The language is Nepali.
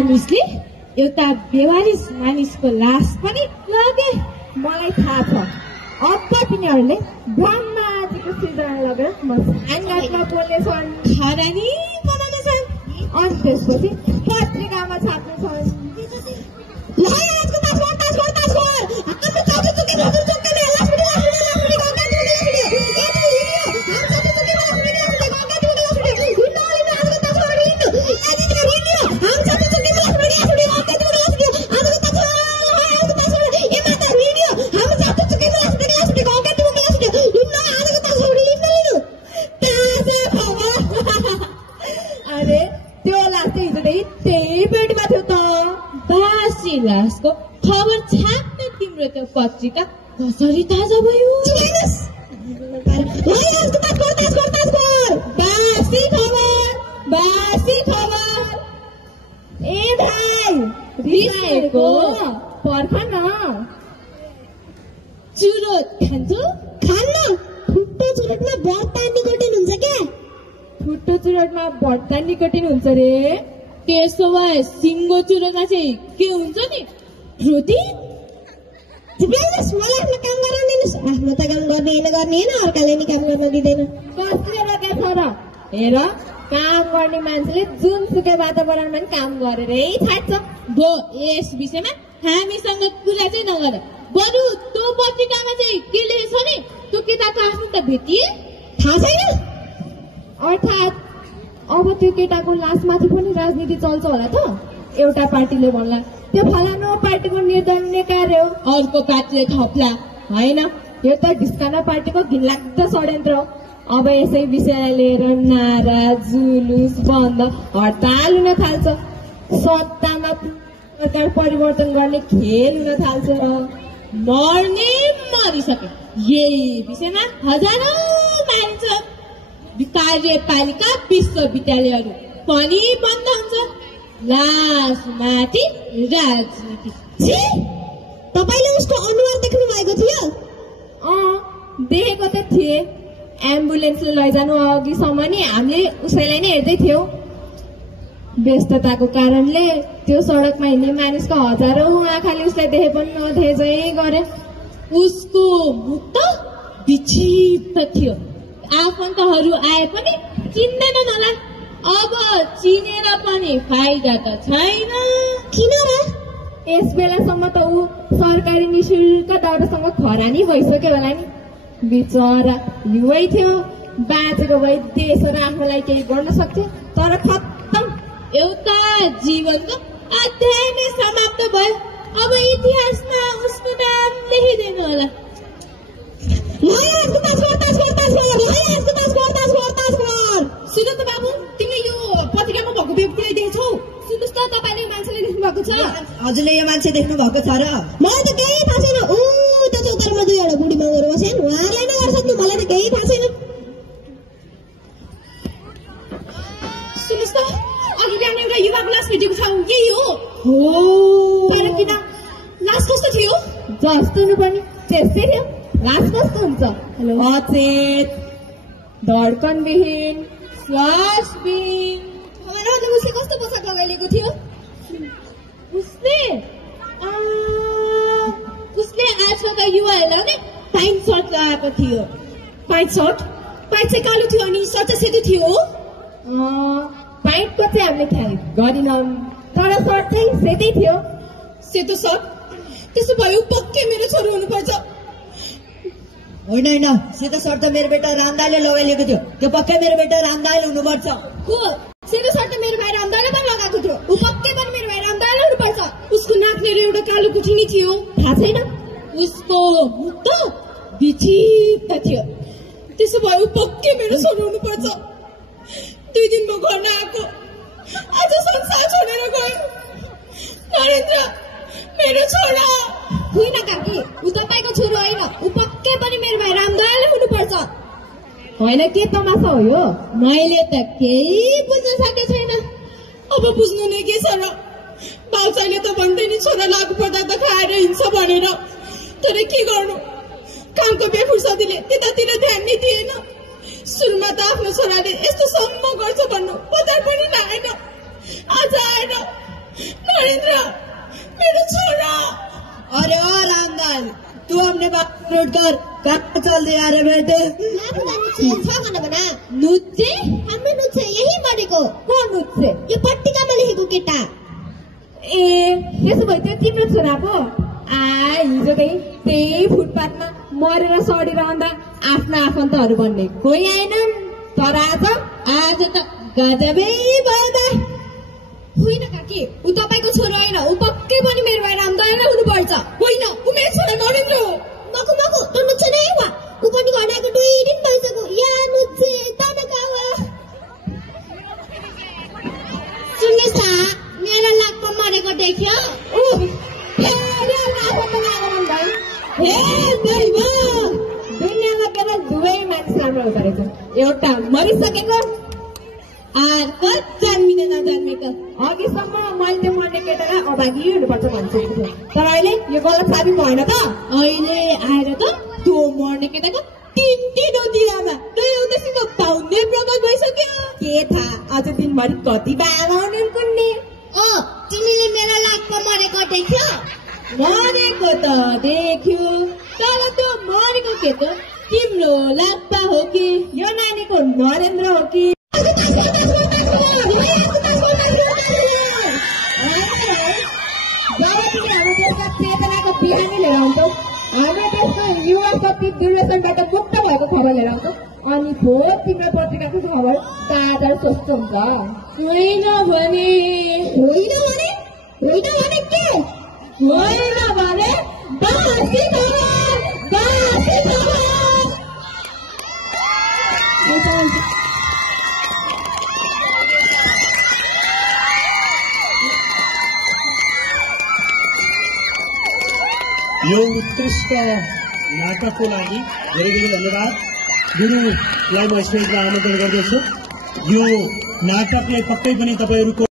मानिसले एउटा बेवारिस मानिसको लास पनि लगे। मलाई थाहा छ अब तिनीहरूले ब्रह्माजीको सृजना लगेर मसाङमा बोल्नेछन्, खरानी बनाउँदैछन्, अनि त्यसपछि पत्रिकामा छाप्नेछन्। लासको खबर छाप्ने तिम्रो त्यो पत्रिका कसरी ताजा भयो? बासी खबर। ए भाइ रिसाएको पर्ख न। चुरोट खान्छौ? खान्न। फुट्टो चुरोटमा बढ्ता निकोटिन हुन्छ क्या? फुट्टो चुरोटमा बढ्ता निकोटिन हुन्छ रे? त्यसो भए सिङ्गो चुरोटमा चाहिँ के हुन्छ नि? प्रोटिन? मलाई आफ्नो काम गर्न दिनुहोस्। आफ्नो त काम गर्ने होइन, अर्काले नि काम गर्न दिँदैन। कसले लगाएको र? हेर, काम गर्ने मान्छेले जुनसुकै वातावरणमा पनि काम गरेरै थाक्छ। भो यस विषयमा हामीसँग कुरा चाहिँ नगर। बरु त्यो पत्रिकामा चाहिँ के लेखेछ नि? त्यो केटाको आफ्नो त भेटिए? थाहा छैन। अर्थात् अब त्यो केटाको लासमाथि पनि राजनीति चल्छ होला त। एउटा पार्टीले भन्ला त्यो फलानु पार्टीको निर्दलीय कार्य हो, अर्को पार्टीले थप्ला होइन, यो त ढिस्काना पार्टीको घिनलाग्दो षड्यन्त्र हो। अब यसै विषयलाई लिएर नारा जुलुस बन्द हडताल हुन थाल्छ। सत्तामा सरकार परिवर्तन गर्ने खेल हुन थाल्छ। मर्ने मरिसके यही विषयमा हजारौं मानिन्छ। कार्यपालिका विश्वविद्यालयहरू पनि बन्द हुन्छ। लासमाथि राजनीति। तपाईले उसको अनुहार देख्नु भएको थियो? देखेको त थिए। एम्बुलेन्सले लैजानु अघिसम्म नि हामीले उसैलाई नै हेर्दै थियौं। व्यस्तताको कारणले त्यो सडकमा हिँड्ने मानिसको हजारौं आँखाले उसलाई देखे पनि नदेखे चाहिँ गरे। उसको मुख त विक्षिप्त थियो। आफन्तहरू आए पनि चिन्दैनन् होला। अब चिनेर पनि फाइदा त छैन। किन र? यस बेलासम्म त ऊ सरकारी निशुल्क दबाईसँग खरानी भइसक्यो होला नि। बिचरा युवै थियो, बाँचेको भए देश र आफूलाई केही गर्न सक्थ्यो, तर खत्तम। एउटा जीवनको अध्याय नै समाप्त भयो। अब इतिहासमा उसको नाम लेखिँदैन होला। सुन त बाबु, तिमीले यो पत्रिकामा भएको व्यक्तिलाई देख्छौ? सुन्नुहोस् त, तपाईँले मान्छेले देख्नु भएको छ? हजुरले यो मान्छे देख्नु भएको छ र? मलाई त केही थाहा छैन। त्यो चौतारमा दुईवटा बुढी मागेर बसेन, उहाँलाई नगर सक्नु, मलाई त केही थाहा छैन। सुन्नुहोस् त, अघि बिहान एउटा युवाको लास भेटेको छ, यही हो? तर किन? लास कस्तो थियो? जस्तो नु पनि त्यस्तै थियो। लास कस्तो हुन्छ? अचेत, धड्कनविहीन, श्वासविहीन। उसले कस्तो पोसाक लगाइलिएको थियो? उसले आजकलका युवाहरूलाई नै पाइन्ट सर्ट लगाएको थियो। Pant short? पाइन्ट चाहिँ कालो थियो अनि सर्ट चाहिँ सेतो थियो। पाइन्टको चाहिँ हामीले ख्याल गरेनौँ, तर सर्ट चाहिँ सेतै थियो। सेतो सर्ट? त्यसो भए पक्कै मेरो छोरो हुनुपर्छ। होइन, सेतो सर्ट त मेरो बेटा रामदाले लगाइलिएको थियो। त्यो पक्कै मेरो बेटा रामदाले हुनुपर्छ। हो, सेतो सर्ट त मेरो भाइ रामदाले पनि लगाएको थियो। ऊ पक्कै पनि मेरो भाइ रामदाले हुनुपर्छ। उसको नाक्नेर एउटा कालो गुठिनी थियो। थाहा छैन। उसको मुख त विचित्र थियो। त्यसो भए ऊ पक्कै मेरो छोरो हुनुपर्छ। 2 दिन म घर नआएको, आज संसार छोडेर गयो। नरेन्द्र, मेरो छोरा। होइन काकी, ऊ तपाईँको छोरो होइन। ऊ पक्कै पनि मेरो भाइ रामदाले हुनुपर्छ। होइन, के तमासा हो यो? मैले त केही बुझ्न सकेको छैन। अब बुझ्नु नै के छ र? बाउचाले त भन्दै नि छोरा लागु पर्दा त खाएर हिँड्छ भनेर। तर के गर्नु, कामको बेफुर्सदीले त्यतातिर ध्यान नै दिएन। सुरुमा त आफ्नो छोराले यस्तो सम्म गर्छ भन्नु पत्ता पनि लागेन। आज आएर नरेंद्र मेरो छोरा। अरे ओ रामदाल, तू अपने बाप को रोड कर कहाँ चल दे यार बेटे। नुच्चे हामी नुच्चे यही मरेको। को नुच्चे? यो पट्टिकामा लेखेको केटा। ए त्यसो भए त्यो तिम्रो छोरा पो? हिजो त्यही फुटपाथमा मरेर सडिरहँदा आफ्ना आफन्तहरू भन्ने कोही आएनन्, तर आज त गजबै भयो। होइन काकी, ऊ तपाईँको छोरा होइन, ऊ पक्कै पनि मेरो भाइ रामदयालै हुनुपर्छ। होइन, ऊ मेरो छोरा नरेन्द्र हो। मको मको त नुच्चे नै वा, ऊ पनि घर आएको 2 दिन भइसक्यो। या नुच्चे तनकावा सुन्नुहोस् त, मेरो लाखको मरेको देख्यो। दुनियाँमा केवल 2 मान्छे राम्रो हुँदो रहेछ, एउटा मरिसकेको, अर्को जन्मिने नजन्मेको। अघिसम्म मैले त्यो मर्ने केटालाई अभागी हुनुपर्छ भन्छु, तर अहिले यो गलत साबित भएन त। अहिले आएर त त्यो मर्ने केटाको 3 दिनमा एउटासँग पाउने प्रकट भइसक्यो। के थाहा अझ दिनभरि कति बाँगाउने कुन्ने। तिमीले मेरो लाखको मरेको देख्यो? मरेको त देख्यो, तर त्यो मरेको के त तिम्रो लाप्पा हो कि यो नानीको नरेन्द्र हो कि? जब तिमी हाम्रो देशका चेतनाको बिहानी लिएर आउँछौ, हाम्रो देशको युवा शक्ति दुर्व्यसनबाट मुक्त भएको खबर लिएर आउँछौ, अनि पो तिम्रो पत्रिकाको खबर ताजा सस्तो हुन्छ। होइन भने के? होइन भने बासी खबर, बासी खबर। यो उत्कृष्ट नाटकको लागि धेरै धेरै धन्यवाद। गुरुलाई म स्टेजमा आमन्त्रण गर्दछु। यो नाटकले पक्कै पनि तपाईहरूको